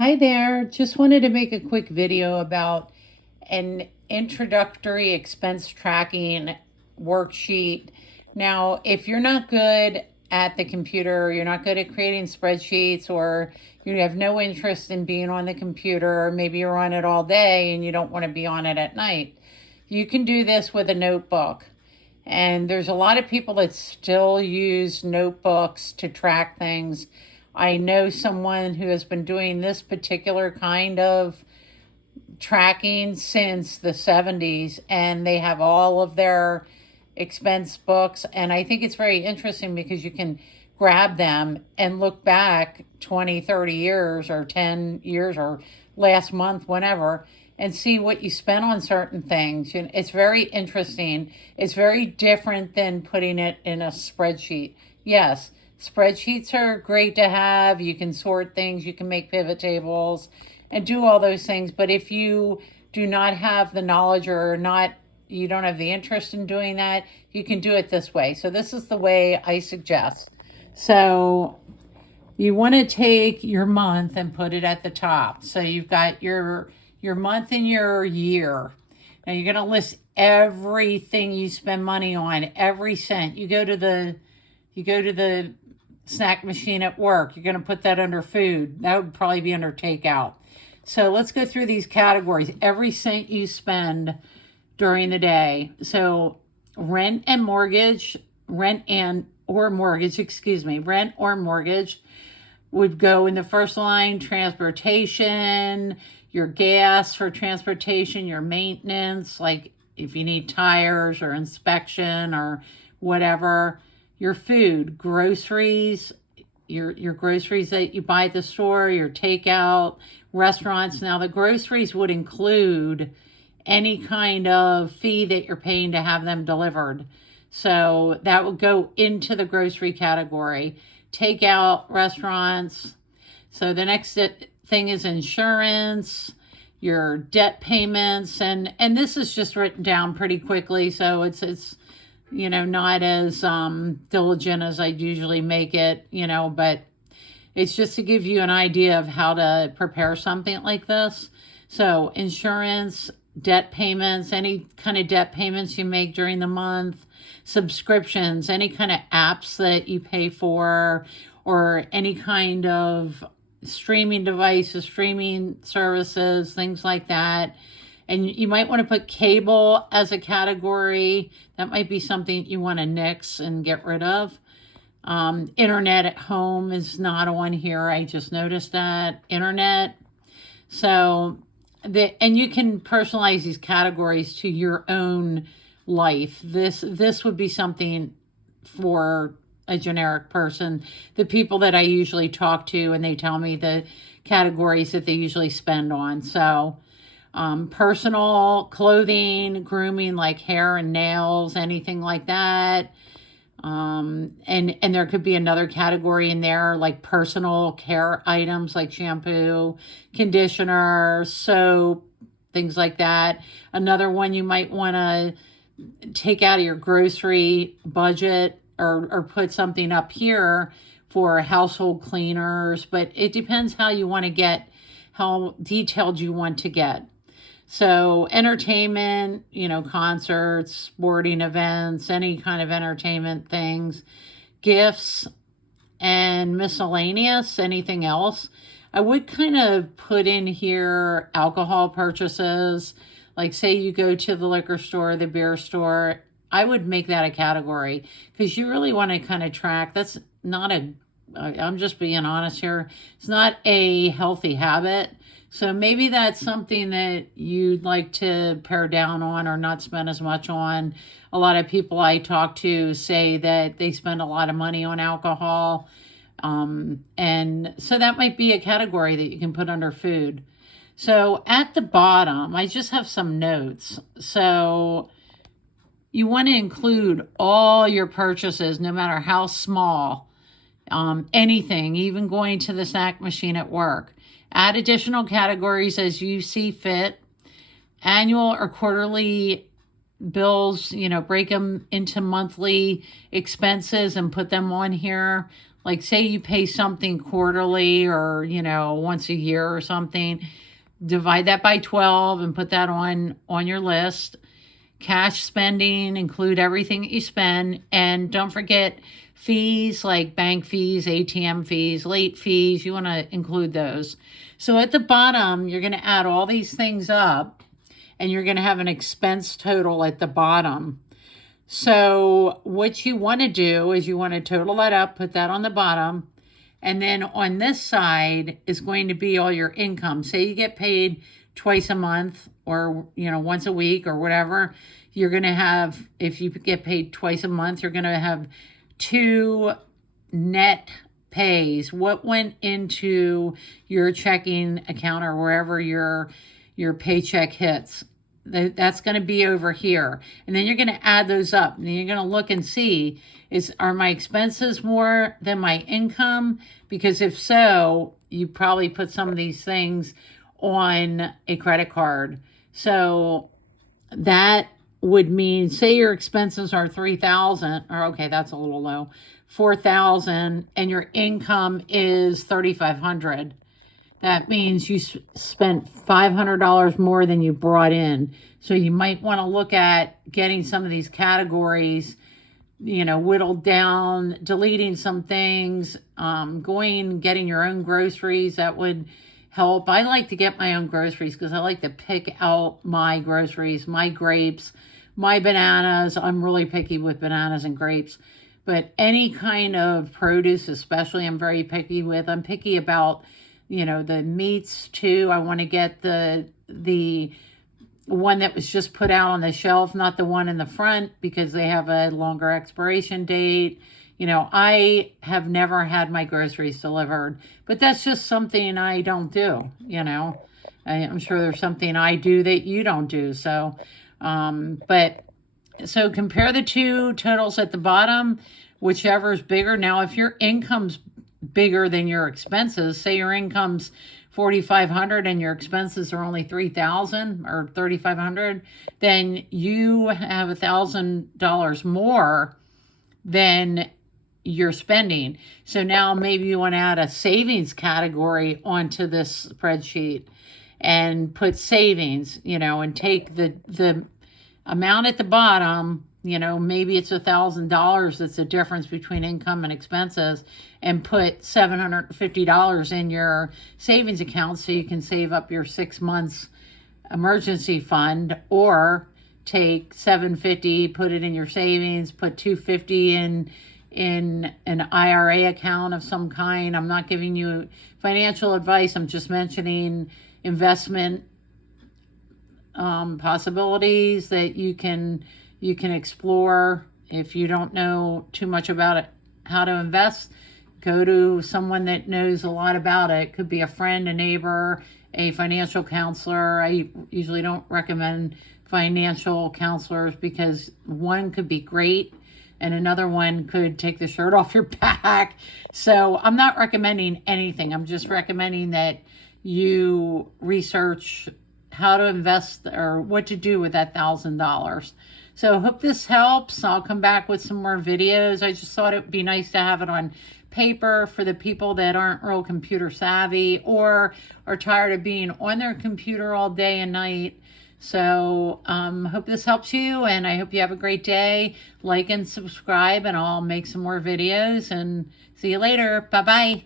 Hi there. Just wanted to make a quick video about an introductory expense tracking worksheet. Now, if you're not good at the computer, you're not good at creating spreadsheets, or you have no interest in being on the computer, or maybe you're on it all day and you don't want to be on it at night, you can do this with a notebook. And there's a lot of people that still use notebooks to track things. I know someone who has been doing this particular kind of tracking since the 70s, and they have all of their expense books. And I think it's very interesting because you can grab them and look back 20, 30 years or 10 years or last month, whenever, and see what you spent on certain things. And it's very interesting. It's very different than putting it in a spreadsheet. Yes, spreadsheets are great to have. You can sort things, you can make pivot tables and do all those things. But if you do not have the knowledge, or not, you don't have the interest in doing that, you can do it this way. So this is the way I suggest. So you want to take your month and put it at the top. So you've got your month and your year. Now you're going to list everything you spend money on, every cent. You go to the snack machine at work, you're going to put that under food. That would probably be under takeout. So let's go through these categories. Every cent you spend during the day. So rent or mortgage would go in the first line. Transportation, your gas for transportation, your maintenance, like if you need tires or inspection or whatever, your food, groceries, your groceries that you buy at the store, your takeout, restaurants. Now the groceries would include any kind of fee that you're paying to have them delivered. So that would go into the grocery category. Takeout, restaurants. So the next thing is insurance, your debt payments, and this is just written down pretty quickly, so it's not as diligent as I'd usually make it, but it's just to give you an idea of how to prepare something like this. So insurance, debt payments, any kind of debt payments you make during the month, subscriptions, any kind of apps that you pay for, or any kind of streaming devices, streaming services, things like that. And you might want to put cable as a category. That might be something you want to nix and get rid of. Internet at home is not on here. I just noticed that. Internet. So, and you can personalize these categories to your own life. This would be something for a generic person. The people that I usually talk to, and they tell me the categories that they usually spend on. So personal, clothing, grooming, like hair and nails, anything like that. And there could be another category in there, like personal care items like shampoo, conditioner, soap, things like that. Another one you might want to take out of your grocery budget, or put something up here for household cleaners, but it depends how you want to get, how detailed you want to get. So entertainment, concerts, sporting events, any kind of entertainment things, gifts, and miscellaneous, anything else. I would kind of put in here alcohol purchases. Like say you go to the liquor store, the beer store, I would make that a category, because you really want to kind of track. That's not I'm just being honest here, it's not a healthy habit. So maybe that's something that you'd like to pare down on or not spend as much on. A lot of people I talk to say that they spend a lot of money on alcohol. And so that might be a category that you can put under food. So at the bottom, I just have some notes. So you want to include all your purchases, no matter how small, anything, even going to the snack machine at work. Add additional categories as you see fit. Annual or quarterly bills, break them into monthly expenses and put them on here. Like say you pay something quarterly or, once a year or something, divide that by 12 and put that on your list. Cash spending, include everything that you spend, and don't forget fees like bank fees, ATM fees, late fees. You want to include those. So at the bottom, you're going to add all these things up and you're going to have an expense total at the bottom. So what you want to do is you want to total that up, put that on the bottom, and then on this side is going to be all your income. Say you get paid twice a month or, once a week or whatever, you're going to have, if you get paid twice a month, you're going to have 2 net pays. What went into your checking account or wherever your paycheck hits. That's going to be over here. And then you're going to add those up. And you're going to look and see, are my expenses more than my income? Because if so, you probably put some of these things on a credit card. So that would mean, say your expenses are $3,000, or okay, that's a little low, $4,000, and your income is $3,500. That means you spent $500 more than you brought in. So you might want to look at getting some of these categories, whittled down, deleting some things, getting your own groceries. That would help. I like to get my own groceries because I like to pick out my groceries, my grapes, my bananas. I'm really picky with bananas and grapes. But any kind of produce, especially, I'm very picky with. I'm picky about the meats too. I want to get the one that was just put out on the shelf, not the one in the front, because they have a longer expiration date. I have never had my groceries delivered, but that's just something I don't do. I'm sure there's something I do that you don't do. So, so compare the two totals at the bottom, whichever is bigger. Now, if your income's bigger than your expenses, say your income's $4,500 and your expenses are only $3,000 or $3,500, then you have $1,000 more than you're spending. So now maybe you want to add a savings category onto this spreadsheet and put savings, and take the amount at the bottom, maybe it's $1,000 that's the difference between income and expenses, and put $750 in your savings account so you can save up your 6 months emergency fund, or take $750, put it in your savings, put $250 in an IRA account of some kind. I'm not giving you financial advice. I'm just mentioning investment possibilities that you can explore. If you don't know too much about it, how to invest, go to someone that knows a lot about it. It could be a friend, a neighbor, a financial counselor. I usually don't recommend financial counselors because one could be great and another one could take the shirt off your back. So I'm not recommending anything. I'm just recommending that you research how to invest or what to do with that $1,000. So I hope this helps. I'll come back with some more videos. I just thought it would be nice to have it on paper for the people that aren't real computer savvy or are tired of being on their computer all day and night. So hope this helps you, and I hope you have a great day. Like and subscribe, and I'll make some more videos, and see you later. Bye-bye.